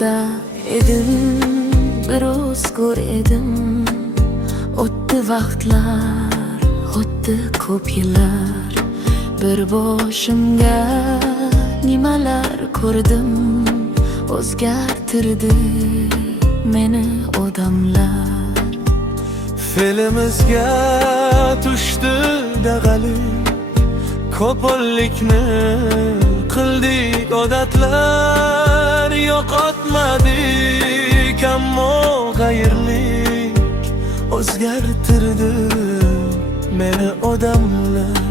yo'lda edim, bir o'zgur edim. O'tdi vaqtlar, o'tdi ko'p yillar. Bir boshimga nimalar ko'rdim, o'zgartirdi meni odamlar. Fe'limizga tushdi dag'alik, ko'pollikni qildik odatlar. Yo'qotmadik ammo g'ayrlik o'zgartirdi meni odamlar.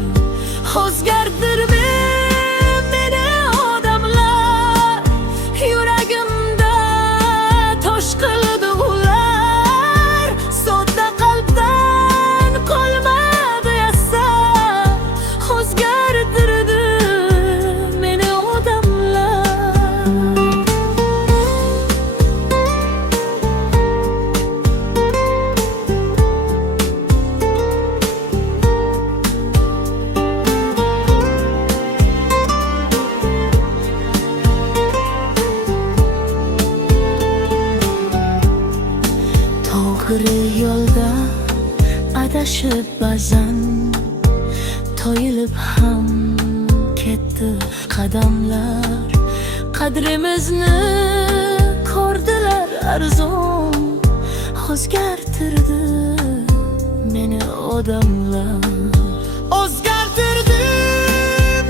O'zgartirdi meni odamlar, yuragimda tosh qildi ular. Sodda qalbdan qolmadi asar, o'zgartirdi meni odamlar. To'g'ri yo'lda adashib ba'zan, toyilib ham ketdi qadamlar. Qadrimizni ko'rdilar arzon, o'zgartirdi meni odamlar. O'zgartirdi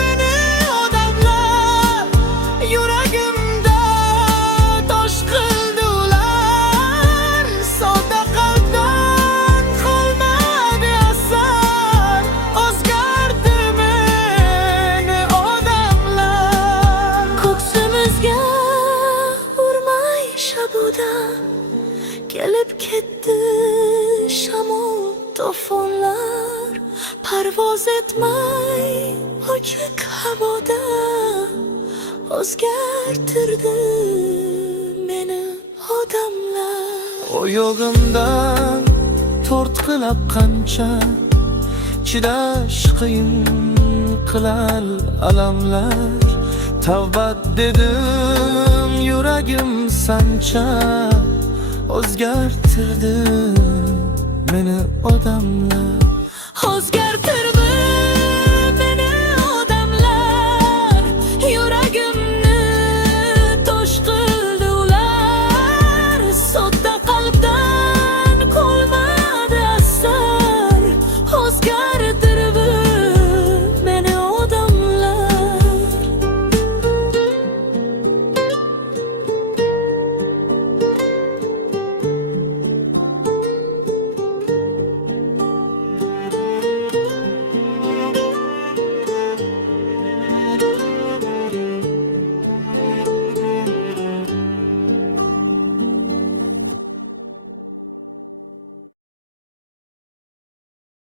meni odamlar, yuragimda tosh qildi ular. Sodda qalbdan qolmadi asar, o'zgardi meni odamlar. Ko'ksimizga urmay shabuda, kelib ketdi shamol to'fonlar. Parvoz etmay ochiq havoda, o'zgartirdi meni odamlar. O yog'imdan tortqilab qancha, chidash qiyin qilar alamlar. Tavbat dedim yuragim sancha, o'zgartirdi meni odamlar. O'zgartirdi